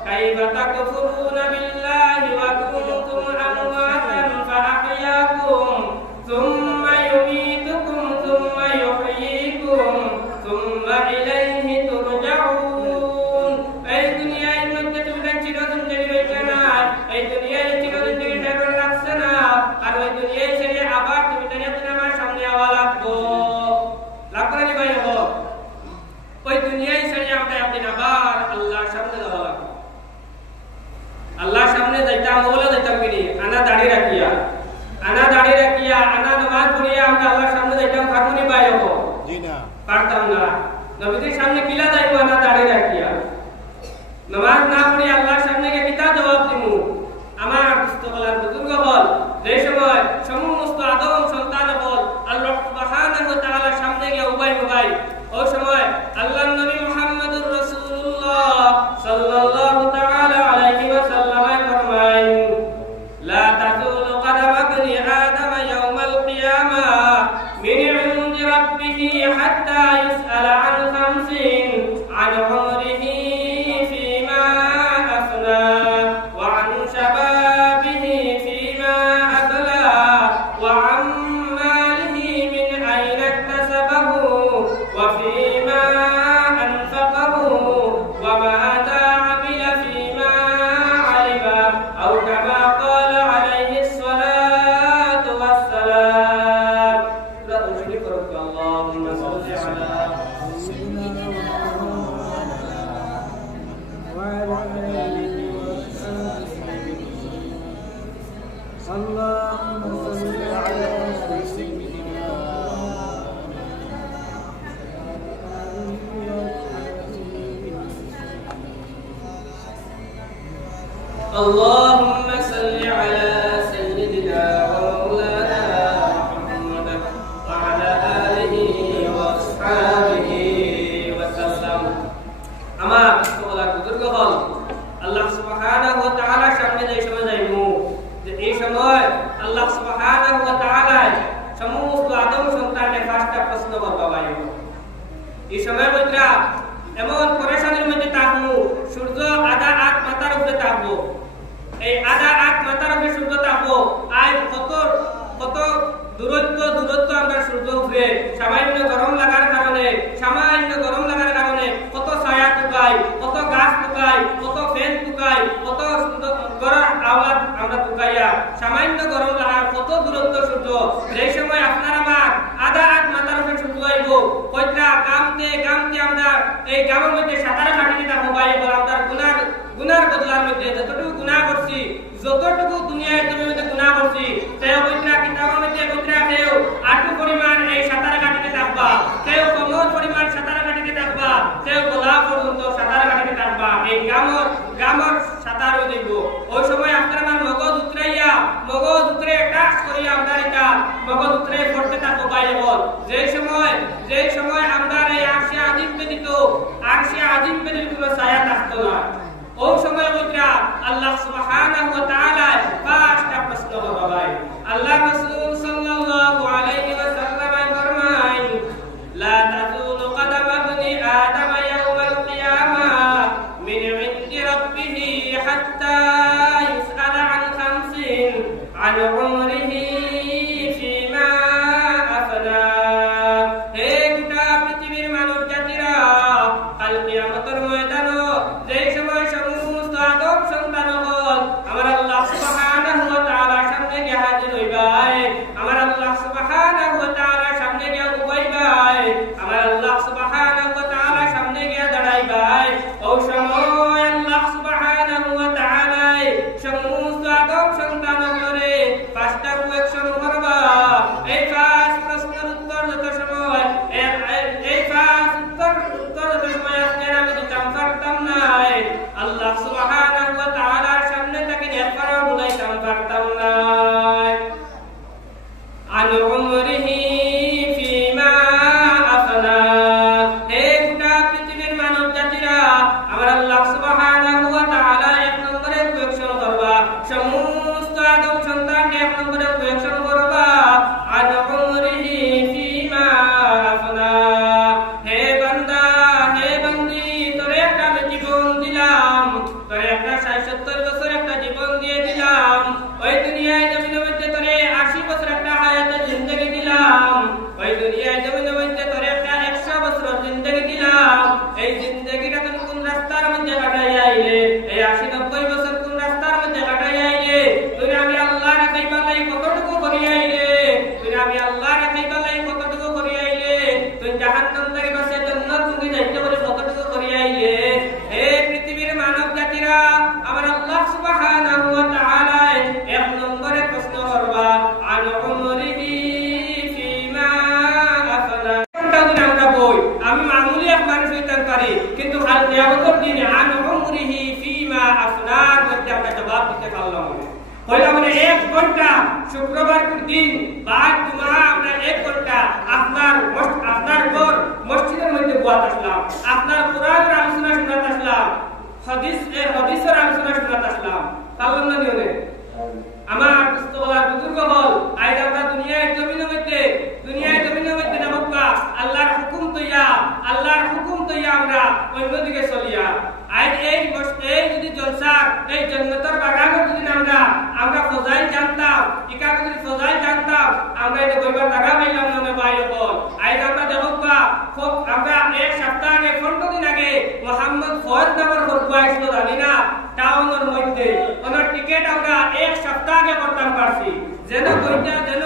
কাইফা তাকফুরুনা বিল্লাহি ওয়া কুনতুম আমওয়াতান ফা আহইয়াকুম সুম্মা ইউমীতুকুম সুম্মা ইউহয়ীকুম সুম্মা ইলাইহি তুরজাউন। এই দুনিয়ার মধ্যে তোমরা চির জিন্দেগি রইতে না, এই দুনিয়ায় চির জিন্দেগি টের লাগছে না, আর ওই দুনিয়ায় ছেড়ে আবার তুমি তার আমার সামনে আওয়া লাগবো। লাগবে না ভাই হবো, ওই দুনিয়ায় ছেড়ে আমরা একদিন আবার আল্লাহর সামনে যাওয়া লাগবে। আল্লাহর সামনে যাইতাম বলে যাইতাম কিনি আনা দাড়ি রাখিয়া, আনা নামাজ পড়িয়া আমরা আল্লাহর সামনে যাইতাম, পারবনি ভাই হবো? জি না, পারতাম না। নবীদের সামনে কিলা যাইবো আনা দাড়ি রাখিয়া, নামাজ না পড়ি আল্লাহর সামনে গিয়ে কিতা জবাব দিমু? আমার বিস্তওয়ালার বুজুর্গ বল, যে সময় সমস্ত আদম সন্তান বল আল্লাহ সুবহানাহু ওয়া তাআলার সামনে গিয়ে উবাই, ওই সময় আল্লাহর নবী মুহাম্মদুর রাসূলুল্লাহ সাল্লাল্লাহু তাআলা আলাইহি ওয়াসাল্লাম ফরমায়, يسأل عن خمس عن عمره فيما أفنى وعن شبابه فيما أبلى وعن ماله من أين اكتسبه وفيما أنفقه وماذا عمل فيما علم أو كما قال عليه الصلاة والسلام. اللهم صل على سيدنا وعلى آله وصحبه اللهم صل على سيدنا اللهم صل على سيدنا ومولانا محمد وعلى آله وأصحابه وسلم. আমার সকলের বুজুর্গ হল আল্লাহ সুবহানাহু ওয়া তাআলার সামনে যে সময় যাইমু যে এই সময় আল্লাহ সুবহানাহু ওয়া তাআলা সমস্ত আদম সন্তানকে পাঁচটা প্রশ্ন করবা বাইব। এই সময় বৈদ্রা এমন পরেশানির মধ্যে থাকবো, সূর্য আধা আট মাথার উপরে থাকবো, এই আধা আট মাথার উপরে সূর্য থাকবো। আজ কত দূরত্ব আমরা সূর্য উপরে সামান্য গরম লাগার কারণে কত ছায়া টুকাই, কত গাছ টুকাই, কত ফ্যান টুকাই, কত গরম আওয়াজ আমরা টুকাইয়া সামান্য গরম লাগার কত দূরত্ব সূর্য। এই সময় আপনার আমার আধা আট মাথার উপরে সূর্য আইব। কইটা গামতে আমরা এই গামের মধ্যে সাঁতার কাটিয়ে থাকবো বাইব। আপনার গুনার বদলার মধ্যে যতটুকু গুনাহ করছি, যতটুকু দুনিয়ার জমির মধ্যে গুনাহ করছি, সেই বইটা কিতাবের মধ্যে বইটা কেউ আটু পরিমাণ এই সাঁতার কাটিতে থাকবা, কেউ কমর পরিমাণ সাঁতার কাটিতে থাকবা, কেউ গলা পর্যন্ত সাঁতার কাটিতে থাকবা। এই গামর সাঁতার দিব। ওই সময় আপনার আমার মগজ উতরে টাচ করিয়া আমরা এটা মগজ উতরে পড়তে থাকবো বাইব। যে সময় আমরা এই আরশে আজিম ব্যতীত কোনো ছায়া থাকতো না। ওই সময় বইটা আল্লাহ সুবহানাহু ওয়া তাআলা পাঁচটা প্রশ্ন করবে। আল্লাহ রাসূল সাল্লাল্লাহু আলাইহি ওয়াসাল্লাম ফরমায়, লা তাযুলু কদম ইবনি আদম ইয়াওমাল কিয়ামাহ মিন ইনদি রাব্বিহি হাত্তা ইসআলা আন খামসিন আন উমরিহি ফিমা আফনা। হে গোটা পৃথিবীর মানব জাতিরা, কাল কিয়ামতের ময়দানে যেই সময় সমস্ত আদম সন্তানগণ আমার আল্লাহ সুবহানাহু ওয়া তাআলার সামনে গিয়ে হাজির হইবাই, আমার আল্লাহ সুবহানাহু ওয়া তাআলার সামনে গিয়ে উবাইবাই, আমার আল্লাহ সুবহানাহু ওয়া তাআলার সামনে গিয়ে দাঁড়াইবাই। ওই সময় আল্লাহ সুবহানাহু ওয়া তাআলা সমস্ত আদম সন্তানগণে পাঁচটা কোয়েকশন করবা। এই পাঁচ প্রশ্নের উত্তর যত সময় এই পাঁচ উত্তর যত সময় আপনারা আমি দিতাম পারতাম না, আল্লাহ সুবহানাহু ওয়া তাআলার সামনে তাকে একবারও বলাইতাম পারতাম না। আন উমরিহি ফিমা আফনা। হে গোটা পৃথিবীর মানব জাতিরা, আমার আল্লাহ সুবহানাহু ওয়া তাআলা এক নম্বরে কোয়েকশন করবা, সমস্ত আদম সন্তানকে এক নম্বরে কোয়েকশন করবা। আন উমরিহি ফিমা আফনা। হে বান্দা, হে বান্দি, তোরে একটা আমি জীবন দিলাম, তোরে একটা ৬০-৭০ বছর একটা জীবন দিয়ে দিলাম। ওই দুনিয়ায় জমিনের মধ্যে তোরে ৮০ বছর একটা হায়াতের জিন্দেগি দিলাম। ওই দুনিয়ায় জমিনের মধ্যে তোরে একটা ১০০ বছর জিন্দেগি দিলাম। এই জিন্দেগিটা তুমি কোন রাস্তার মধ্যে কাটাইয়া আইলে? এই ৮০-৯০ বছর কোন রাস্তার মধ্যে কাটাইয়া আইলে? তুমি আমি আল্লাহ রাখাই পালাই কতটুকু করিয়া আইলে? তুমি আমি আল্লাহ রাখাই পালাই কতটুকু করিয়া আইলে? তুমি জাহান্নাম থেকে বাঁচিয়ে জান্নাত তুমি যাইতে পারে কতটুকু করিয়া আইলে? হে পৃথিবীর মানব জাতিরা, আমার আল্লাহ সুবহানাহু ওয়া তাআলা এক নম্বরে প্রশ্ন করবা, আন উমরিহি ফিমা আফনা। আমরা বই আমি মামুলি এক মানুষ হইতে পারি, কিন্তু কাল কিয়ামতের দিনে আন উমরিহি ফিমা আফনার মধ্যে আমরা জবাব দিতে পারলাম না। হইলো মানে 1 ঘন্টা শুক্রবার দিন বা জুমা আমরা 1 ঘন্টা আপনার ঘর মসজিদের মধ্যে বয়াত আসলাম, আপনার কোরআনের আলোচনা শোনাতে আসলাম, হাদিসের আলোচনা শোনাতে আসলাম। পারলাম না নিয়মে? আমার বুজুর্গওয়ালা বুজুর্গ হল আজ আমরা দুনিয়ার জমিনের মধ্যে নামকা আল্লাহর হুকুম তৈয়া আমরা অন্যদিকে চলিয়া আজ এই যদি জলসার এই জান্নাতের বাগানের যদি আমরা ফজাইল জানতাম ইকা যদি ফজাইল জানতাম আমরা এটা কইবার জায়গা পাইলাম না ভাই বল আজ আমরা দেখবা খুব আমরা এক সপ্তাহ আগে 15 দিন আগে মোহাম্মদ ফয়েজ নামের খবর আসলো জানি না টাউনের মধ্যে ওনার টিকিট আমরা এক সপ্তাহ আগে করতাম পারছি যেন কইটা যেন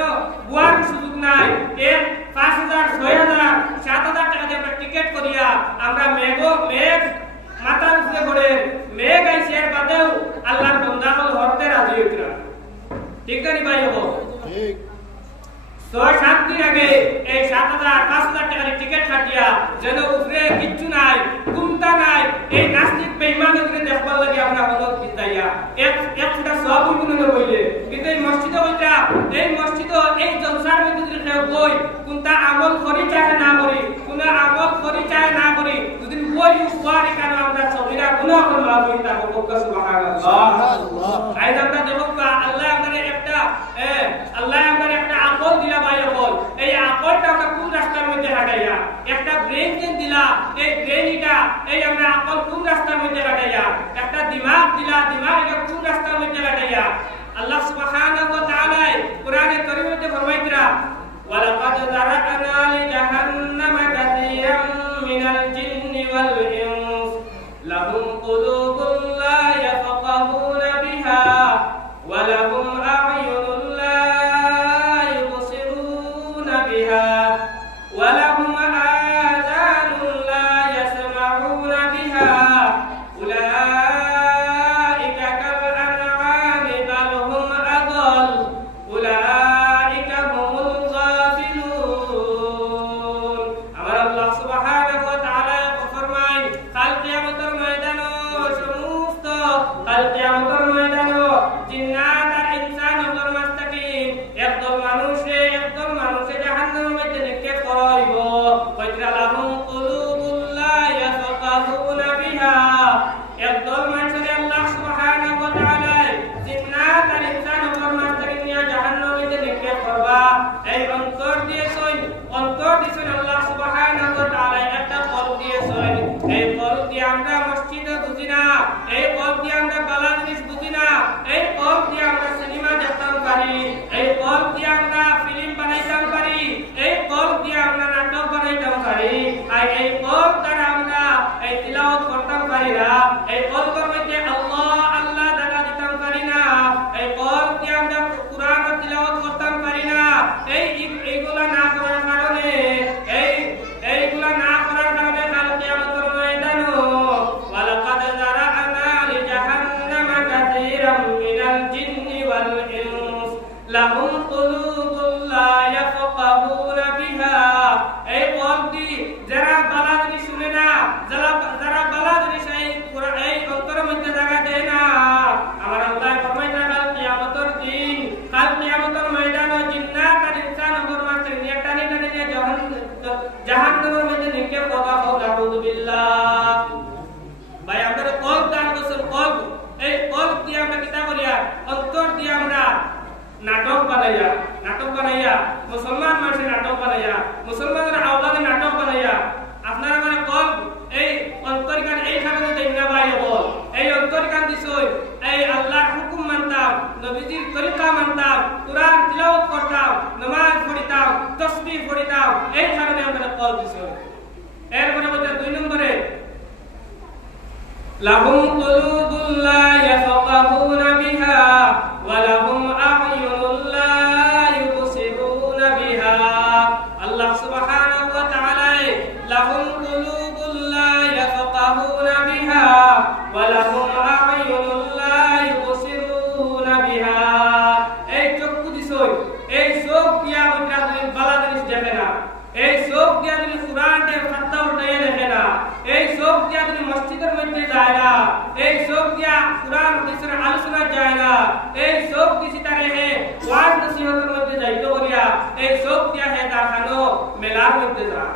বুয়ার সুযোগ নাই এর 5000 6000 7000 টাকা দিয়ে আমরা টিকিট করিয়া আমরা মেঘ মাথার উপরে করে মেঘ আইছে এর বাদেও আল্লাহর বান্দা হল হরতে রাজি হইতরা ঠিক না ভাই হবো ঠিক 6-7 দিন আগে এই 7000 5000 টাকার টিকিট কাটিয়া যেন উপরে কিচ্ছু নাই কুমতা নাই এই নাস্তিক বেঈমানের উপরে দেখবার লাগি আমরা হলত বিতাইয়া এক ফুটা সব উইগুনে বইলে কিন্তু এই মসজিদে ওইটা এই মসজিদ এই জলসার মধ্যে যদি কেউ বই কোনটা আমল করি চায় না করি কোন আমল করি চায় না করি যদি বই উপহার কেন আমরা সবিরা গুনাহ করলা বই তা বক্কা সুবহানাল্লাহ সুবহানাল্লাহ আজ আমরা দেখবা আল্লাহ আমাদের একটা আকল দিলা ভাই বল এই আকলটা আমরা কোন রাস্তার মধ্যে হাঁটাইয়া একটা ব্রেন কেন দিলা এই ব্রেনটা এই আমরা আকল কোন রাস্তার মধ্যে হাঁটাইয়া একটা দিমাগ দিলা দিমাগ এটা কোন রাস্তার মধ্যে হাঁটাইয়া আল্লাহ সুবহানাহু ওয়া তাআলা কোরআনে কারীমের মধ্যে ফরমাইতরা ওয়ালাকাদ যারা'না লিজাহান্নামা কাসীরাম মিনাল জিন্নি ওয়াল ইনস লাহুম কুলুবুন লা ইয়াফকাহুনা বিহা ওয়া লাহুম আ'য়ুনুন লা ইউবসিরুনা বিহা ওয়া লাহুম আযানুন লা ইয়াসমা'উনা বিহা উলাইকা কাল আন'আমি বাল হুম আদাল উলাইকা হুমুল গাফিলুন আমার আল্লাহ সুবহানাহু ওয়া তাআলা ফরমায় কাল কিয়ামতের ময়দানে সমস্ত কাল কিয়ামতের ময়দানে জিন্নাত আর ইনসান হল মুস্তাকিম একদল মানুষে জাহান্নামের মধ্যে নিক্ষেপ করা হইব কয়রা লাহুম কুলুবুল লা ইয়াফকাহুনা বিহা একদল মানুষের আল্লাহ সুবহানাহু ওয়া তাআলা জিন্নাত আর ইনসান হল মুস্তাকিম নিয়ে জাহান্নামের মধ্যে নিক্ষেপ করবা এই অন্তর দিয়েছেন আল্লাহ সুবহানাহু ওয়া তাআলা একটা কল দিয়েছেন এই কল দিয়ে আমরা মসজিদে বুঝি না এই কল দিয়ে আমরা বালা জিনিস বুঝি না এই কল দিয়ে আমরা সিনেমা দেখতাম পারি এই কল দিয়ে আমরা ফিল্ম বানাইতাম পারি এই কল দিয়ে আমরা নাটক বানাইতাম পারি আর এই কল দ্বারা আমরা এই তিলাওয়াত করতাম পারি না এই কলর মধ্যে আল্লাহ দাদা দিতাম পারি না এই কল দিয়ে আমরা কুরআন তিলাওয়াত করতাম পারি না এইগুলা না করার কারণে এইগুলা না করার কারণে কাল কিয়ামতের ময়দানে ওয়ালাকাদ যারা'না লিজাহান্নামা কাসীরাম মিনাল জিন্নি ওয়াল ইনস লাহুম কুলুবুন লা ইয়াফকাহুনা বিহা এই কলটি যারা বালা জিনিস শুনে না যারা বালা জিনিস এই অন্তরের মধ্যে জায়গা দেয় না আমার আল্লাহ ফরমায় না কাল কিয়ামতের দিন কাল কিয়ামতের ময়দানে জিন্নাত আর ইনসান হল মাত্র নিয়ে টানি নিয়ে জাহান্নামের মধ্যে নিক্ষেপ করা হোক আউযু বিল্লাহ ভাই আমরা কল দান করছেন কল এই কল দিয়ে আমরা কিতা করিয়া অন্তর দিয়ে আমরা নাটক বানাইয়া মুসলমান মানুষের নাটক বানাইয়া মুসলমানের আওলাদের নাটক বানাইয়া আপনারা মানে কল এই অন্তরিকান এই কারণে দেই না ভাই বল এই অন্তরিকান দিছই এই আল্লাহর হুকুম মানতাম নবীজির তরিকা মানতাম কুরআন তিলাওয়াত করতাম নামাজ পড়িতাম তাসবিহ পড়িতাম এই কারণে আমরা কল দিছই এরপরে বলতে 2 নম্বরে লাহুম কুলুবুন লা ইয়াফকাহুনা বিহা ওয়া লাহুম আ'য়ুনুন লা ইউবসিরুনা বিহা আল্লাহ সুবহানাহু ওয়া তাআলা লাহুম কুলুবুন লা ইয়াফকাহুনা বিহা ওয়া লাহুম আ'য়ুনুন লা ইউবসিরুনা বিহা এই চক্ষু দিছই এই চোখ দিয়া ওইটা বালা জিনিস দেখে না এই চোখ দিয়া যদি কুরআনের খাতা উল্টাইয়া দেখে না এই চোখ দিয়া যদি মসজিদের মধ্যে যায় না এই চোখ দিয়া কুরআন হাদিসের আলোচনা যায় না এই চোখ দিছি তারে হে ওয়াজ নসিহতের মধ্যে যাইতো করিয়া এই চোখ দিয়া হে দেখানো মেলার মধ্যে যায়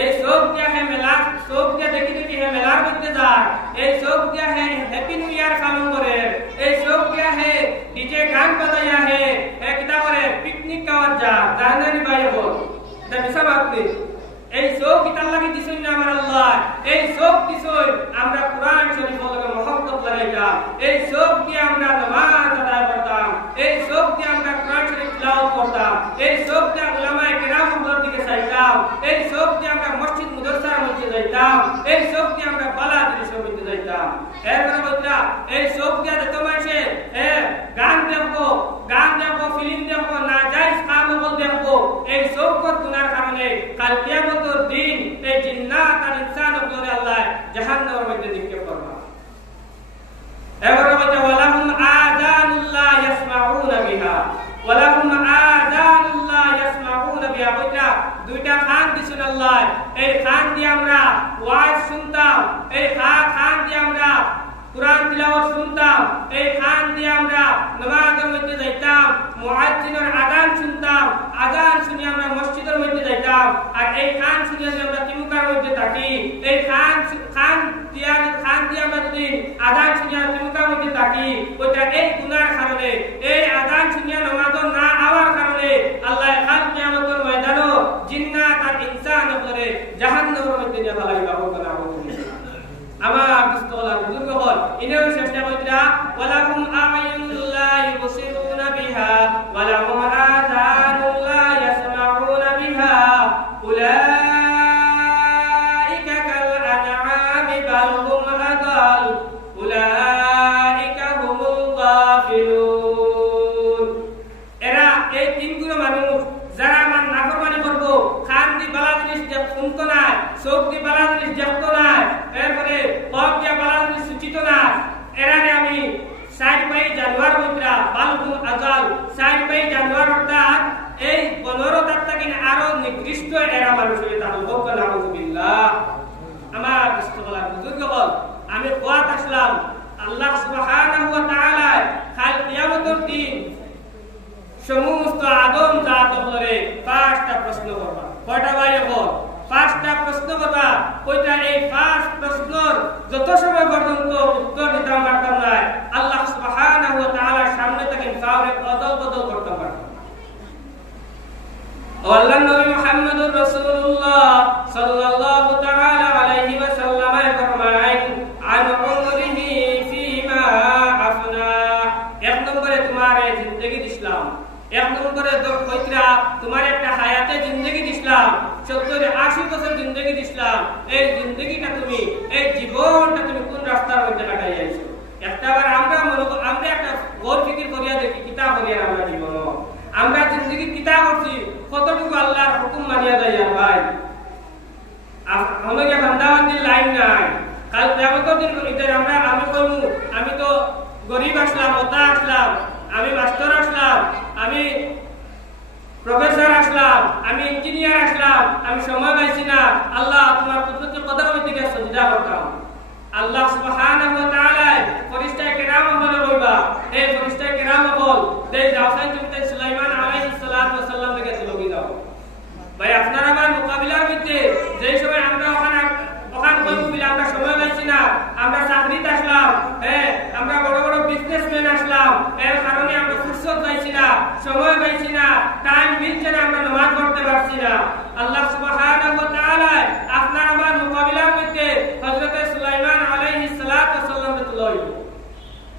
এই চোখ দিয়া হে চোখ দিয়া দেখি হে মেলার মধ্যে যায় এই চোখ দিয়া হে হ্যাপি নিউ ইয়ার পালন করে এই চোখ দিয়া হে ডিজে গান বাজাইয়া হে কিতা করে পিকনিক খাওয়া যায় জানানি ভাই বল এটা মিছা বাত নেই এই চোখ কিতার লাগি দিছেন না আমার আল্লাহ এই সব কিছুই আমরা কোরআন শরীফের লগে মহব্বত লাগাইতাম, এই সব দিয়ে আমরা নামাজ আদায় করতাম, এই সব দিয়ে আমরা কোরআন শরীফ তিলাওয়াত করতাম, এই সব দিয়ে উলামায়ে কেরামের দিকে চাইতাম, এই সব দিয়ে আমরা মসজিদ মাদ্রাসার মধ্যে যাইতাম, এই সব দিয়ে আমরা বালা জিনিসের মধ্যে যাইতাম। এরপরে বলতা এই সব দিয়ে তো মানুষে গান দেখবো, ফিল্ম দেখবো, না যাই কামল দেখবো, এই সব গুনার কারণে কাল কিয়ামতের দিন এই জিন্নাত আর ইনসান উপরে আল্লাহ জাহান্নামের মধ্যে নিক্ষেপ করবে। এবারে বলতে ওয়ালাহুম আযানুল্লাহ ইয়াসমাউনা বিহা, ওয়ালাহুম আযানুল্লাহ ইয়াসমাউনা বিহা, বলতে দুইটা কান দিছেন আল্লাহ, এই কান দিয়ে আমরা ওয়াজ শুনতাম, এই কান দিয়ে আমরা কুরআন তিলাওয়াত শুনতাম, এই কান দিয়ে আমরা নামাজের মধ্যে যাইতাম, মুয়াজ্জিনের আযান শুনতাম, আযান শুনে আমরা মসজিদের মধ্যে যাইতাম, আর এই কান শুনে আমরা তিমুকার মধ্যে থাকি, এই কান দিয়ে আমরা যদি আযান শুনে তিমুকার মধ্যে থাকি, ওইটা এই গুনার কারণে, এই আযান শুনে নামাজ না আওয়ার কারণে আল্লাহ কাল কিয়ামতের ময়দানে জিন্নাত আর ইনসান করে জাহান্নামের মধ্যে নিয়ে ফেলাইবা। আমার দুস্থলা বুজুর্গ হল ইনেও চেষ্টা কইরা ওয়ালাহুম আ'য়ুনুল্লাহ ইউবসিরুনা বিহা ওয়ালাহুম আযানুল্লাহ ইয়াসমাউনা বিহা উলাইকা কাল আনআমি বাল হুম আদাল উলাইকা হুমুল গাফিলুন। এরা এই তিন গুণ মানুষ যারা আমার নাফরমানি করব, কান দি বালা জিনিস শুনতো না, চোখ দি বালা জিনিস দেখতো না, এরপরে কব দিয়া বালা জিনিস সুচিত না, এরারে আমি সাইড পাই জানোয়ার মুদ্রা বালহুম আজাল, সাইড পাই জানোয়ার অর্থাৎ এই 15 তার থেকে আরো নিকৃষ্ট এরা মানুষ হয়ে তাহলে হোক নাউযুবিল্লাহ। আমার বিশ্বকলার বুজুর্গ বল আমি কোয়াত আসলাম আল্লাহ সুবহানাহু ওয়া তাআলা কাল কিয়ামতের দিন সমস্ত আদম জাত হলরে 5টা প্রশ্ন করবা। কয়টা ভাই বল? 5টা প্রশ্ন করবা। কইটা এই 5 প্রশ্নের যত সময় পর্যন্ত উত্তর দিতে পারতাম না, আল্লাহ সুবহানাহু ওয়া তাআলার সামনে থেকে কাউরে বদল করতে পারতাম। আল্লাহর নবী মুহাম্মদুর রাসূলুল্লাহ সাল্লাল্লাহু তাআলা আলাইহি ওয়াসাল্লাম ফরমায়েন আন উমরিহি ফিমা আফনা। এক নম্বরে তোমার জিন্দেগি ইসলাম, এক নম্বরে কইরা তোমার একটা হায়াতে জিন্দেগি দিলাম, 70-80 বছর জিন্দেগি দিলাম, এই জিন্দেগিটা তুমি এই জীবনটা তুমি কোন রাস্তার মধ্যে কাটাই আইছো। একটাবার আমরা একটা গৌর ফিকির করিয়া দেখি কিতাব করিয়া আমরা জীবন আমরা জিন্দেগি কিতাব করছি, কতটুকু আল্লাহর হুকুম মানিয়া যায় ভাই। আমাকে বান্দাবান্দির লাইন নাই, কাল কিয়ামতের দিন আমি কইমু আমি তো গরিব আসলাম, ওতা আসলাম, আমি মাস্টার আসলাম, আমি প্রফেসর আসলাম, আমি ইঞ্জিনিয়ার আসলাম, আমি সময় পাইছি না, আল্লাহ তোমার কুদরতের কদমের দিকে সিজদা করতাম। আল্লাহ সুবহানাহু ওয়া তাআলা ফেরেশতায়ে কিরাম বলে কইবা, এই ফেরেশতায়ে কিরাম বল দেই দাওসান জমিতে সুলাইমান আলাইহিস সালাতু ওয়াস সালাম থেকে চলে যাও। ভাই আপনারা আমার মোকাবিলার মধ্যে যেই সময় আমরা ওখানে কইবি আমরা সময় পাইছি না, আমরা চাকরিতে আসলাম, আমরা বড় বড় বিজনেসম্যান আসলাম, এর কারণে আমরা ফুরসত পাইছি না, সময় পাইছি না, টাইম মিলছে না, আমরা নামাজ পড়তে পারছি না। আল্লাহ সুবহানাহু ওয়া তাআলা আপনার আমার মোকাবিলার মধ্যে হযরত সুলাইমান আলাইহিস সালাতু ওয়াস সালাম কে তুলই,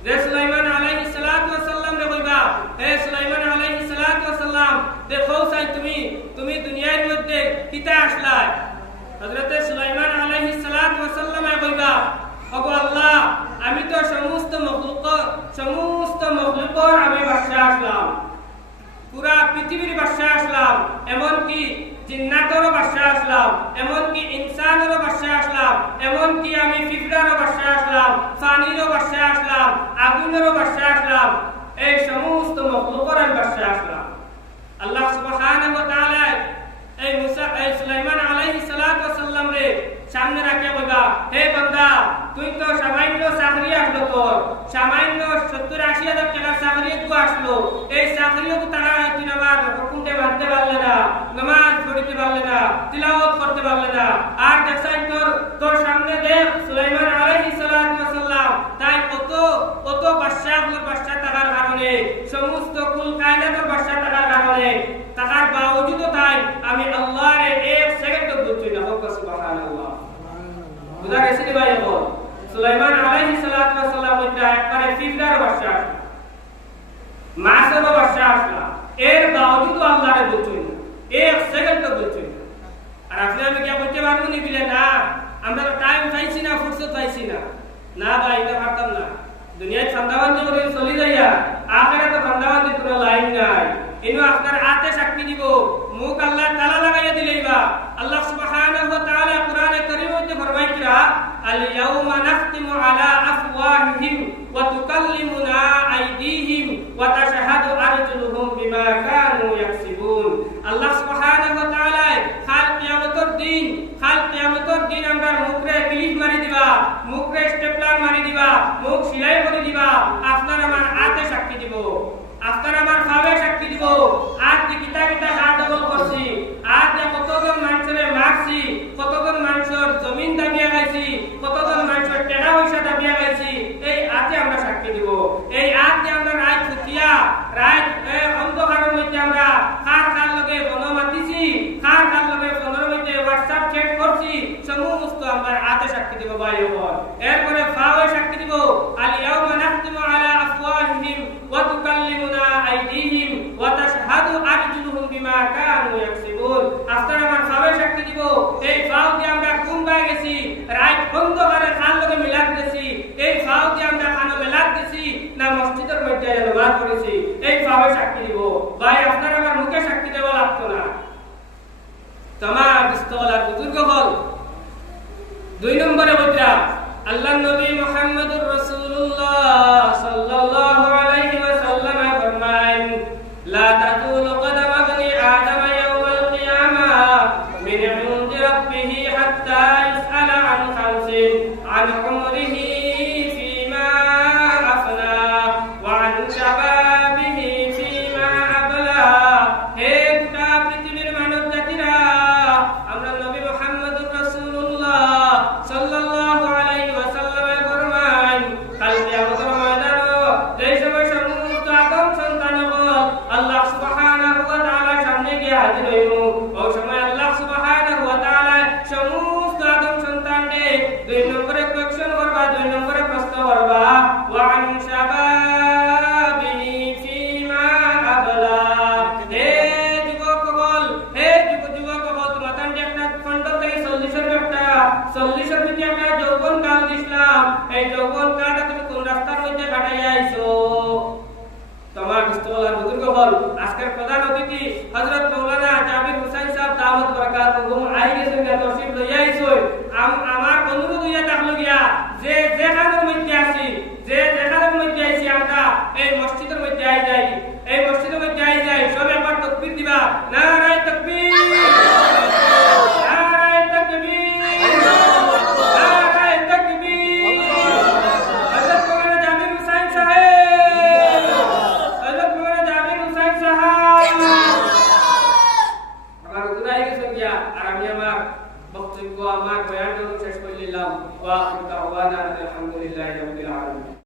যে সুলাইমান আলাইহিস সালাতু ওয়াস সালাম রে কইবা, হে সুলাইমান আলাইহিস সালাতু ওয়াস সালাম দেখো চাই তুমি দুনিয়ার মধ্যে কিতা আসলা। হযরত সুলাইমান আলাইহিস সালাতু ওয়াস সালাম কইবা, ওগো আল্লাহ আমি তো সমস্ত মখলুকর আমি বাদশা আসলাম, পুরা পৃথিবীর বাদশা আসলাম, এমন কি জিন্নাতেরও বাদশা আসলাম, এমন কি ইনসানেরও বাদশা আসলাম, এমন কি আমি ফিতরারও বাদশা আসলাম, পানিরও বাদশা আসলাম, আগুনেরও বাদশা আসলাম, এই সমস্ত মখলুকর আমি বাদশা আসলাম। আল্লাহ সুবহানাহু ওয়া তাআলা এই সুলাইমান আলাইহিস সালাতু ওয়াস সালাম রে সামনে রাখিয়া কইবা, হে বান্দা তুই তো সামান্য চাকরি আসলো, তোর সামান্য 70-80 হাজার টাকা চাকরি তো আসলো, এই চাকরিও তো তারা তুই আমার হুকুমে মানতে পারলে না, নামাজ পড়তে পারলে না, তিলাওয়াত করতে পারলে না, আর দেখছাই তোর সামনে দেখ সুলাইমান আলাইহিস সালাতু ওয়াস সালাম তাই কত বাদশা থাকার কারণে, সমস্ত কুল কায়নাতের বাদশা থাকার কারণে, তাহার বাওজুদও তাই আমি আল্লাহর এক সেকেন্ড বুঝছি না। সুবহানাল্লাহ। বুঝা গেছে নি ভাই এখন সুলাইমান আলাইহিস সালাতু ওয়াস সালাম ওইটা একবারে ফিফরার বাদশা মাসের বাদশা আসলা এর বাওজুদ আল্লাহরে বলছেন এক সেকেন্ড তো বলছেন আর আপনি আমি কি বলতে পারবো নি বলে না আমরা টাইম পাইছি না ফুরসত পাইছি না না ভাই এটা পারতাম না দুনিয়ায় ফান্দাবান্দি করে চলে যাইয়া আখিরাতে ফান্দাবান্দি কোনো লাইন নাই ইনো আপনার হাতে সাক্ষী দিব মুখ আল্লাহ তাআলা লাগাইয়া দিলেইবা আল্লাহ সুবহানাহু ওয়া তাআলা কোরআনে কারীম মধ্যে ফরমাইতরা আল ইয়াউমা নাখতিমু আলা আফওয়াহিহিম ওয়া তুকাল্লিমুনা আইদিহিম ওয়া তাশহাদু আরজুলুহুম বিমা কানু ইয়াকসিবুন আল্লাহ সুবহানাহু ওয়া তাআলা কাল কিয়ামতের দিন আমরা মুখে ক্লিপ মারি দিবা মুখে স্টেপলার মারি দিবা মুখ সিলাই করে দিবা আপনার আমার হাতে সাক্ষী দিব আপনার আমার ভাবে সাক্ষী দিব আজ যে কিতা কিতা হাত দখল করছি আজ যে কতজন মানুষের মারছি কতজন মানুষের জমিন দাবিয়া গাইছি কতজন মানুষের টাকা পয়সা দাবিয়া গাইছি এই আজে আমরা সাক্ষী দিব এই আজ যে আমরা রাত ফুটিয়া রাত অন্ধকারের মধ্যে আমরা কার লগে বন মাতিছি কার লগে ফোনের মধ্যে হোয়াটসঅ্যাপ চ্যাট করছি সমস্ত আমরা আজে সাক্ষী দিব ভাই বোন এরপরে ভাবে সাক্ষী দিব আল ইয়াউমা নাখতিমু আলা আফওয়াহিহিম ওয়া তুকাল্লিমুনা আইদিহিম ওয়া তাশহাদু আরজুলুহুম বিমা কানু ইয়াকসিবুন আপনারা আমার ভাবে সাক্ষী দিব এই ভাও দিয়ে আমরা কোন বাই গেছি রাত অন্ধকারে খান লগে মিলাদ গেছি এই ভাও দিয়ে আমরা খানো মিলাদ গেছি না মসজিদের মধ্যে নামাজ পড়েছি এই ভাবে সাক্ষী দিব ভাই আপনারা আমার মুখে সাক্ষী দেওয়া লাগতো না তামাম বিস্তলার বুজুর্গ হল দুই নম্বরে বলরা আল্লাহ নবী মুহাম্মদুর রাসূলুল্লাহ সাল্লাল্লাহু আলাইহি ওয়াসাল্লাম ফরমায়েন লা তাকুলু কদম ইবনি আদম ইয়াওমাল কিয়ামাহ মিন ইনদি রাব্বিহি হাত্তা ইসআলা আন খামসিন আন উমরিহি ফীমা আফনা ওয়া আন শাবাবিহি ফীমা আবলা হে গোটা পৃথিবীর মানব জাতিরা আমরা নবী মুহাম্মদুর রাসূলুল্লাহ সাল্লাল্লাহু আলাইহি ওয়াসাল্লাম ফরমান কাল কিয়ামতের ময়দানে যেই সময় সমস্ত আদম সন্তানগণ আল্লাহ সুবহানাহু ওয়া তাআলার সামনে গিয়ে হাজির হইব ওই সময় আল্লাহ সুবহানাহু ওয়া তাআলা সমস্ত আদম সন্তানকে দুই নম্বরে কোয়েশ্চন করবা দুই নম্বরে প্রশ্ন করবা ওয়া আন শাবাবিহি ফীমা আবলা হে যুবকগণ হে যুবকগণ তোমার তান্ডে একটা খন্ড থেকে 40 এর একটা 40 এর ভিতরে একটা যৌবন কাল দিলাম এই যৌবন কালটা তুমি কোন রাস্তার মধ্যে কাটাইয়া আইছো তোমার বিস্তলার বুজুর্গ হল আজকের প্রধান অতিথি হযরত মাওলানা জাবির হুসাইন সাহেব দাওয়াত বারাকাতুহুম আই গেছেন তশরিফ লইয়া আইছো আমার অনুরোধ হইয়া থাকলো গিয়া যে যেখানের মধ্যে আছি যে যেখানের মধ্যে আইছি আমরা এই মসজিদের মধ্যে আই যাই এই মসজিদের মধ্যে আই যাই সব একবার তাকবীর দিবা নারা